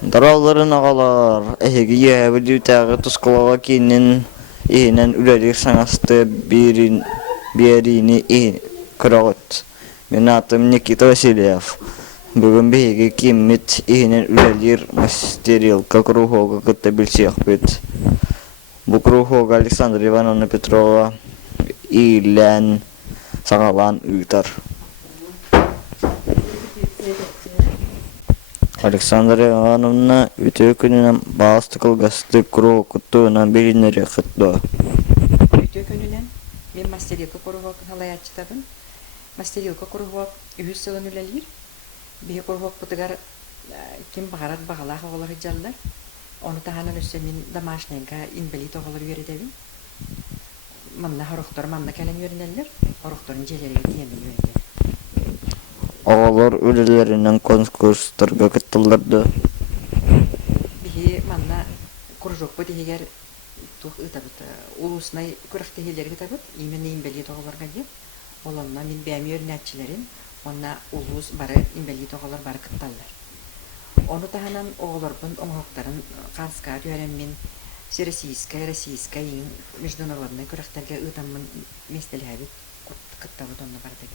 Daralların ağalar, ehegi yeğebi təği tuskulağa kinin ihinen ülelik sanastı birini kırağıt. Men adım Nikita Vasilyev. Bugün behegi kimmit ihinen ülelir masterilka kruhoga kıtta bilsiyaq bit. Bu kruhoga Aleksandr Ivanovna Petrova ilen sağalan ıytar. Александра Ивановна үтөкүнүнөн баастыкыл гасты куру куттуунан билинери кытты. Үйтө көнүнен мен мастерилка курууга халаячтабын. Мастерилка курууга үһүс сылын үлелир. Бие курууга бутугар ким багарат багалах оголор жаллар. Оны таханан өссө мен домашнийга инвалид оголор үйрөтөбүн. Манна хорохтор манна келен үйрөнелер. Хорохторун желерге тиемин үйрөтөбүн. Оголор үлелеринен конкурстарга кыттыларды. Бие манна кружок бу дегер тух ытабыт. Улуснай күрәхтәһиләргә табыт. Именно инвалид оголорга дип. Олонна мен бәми өрнәтчиләрен, онна улус бары инвалид оголор бары кытталлар. Оны таханан оголорбун оңоктарын канска көрәм мен российская международный күрәхтәргә ытамын местеләбит кыттабыт онна барды.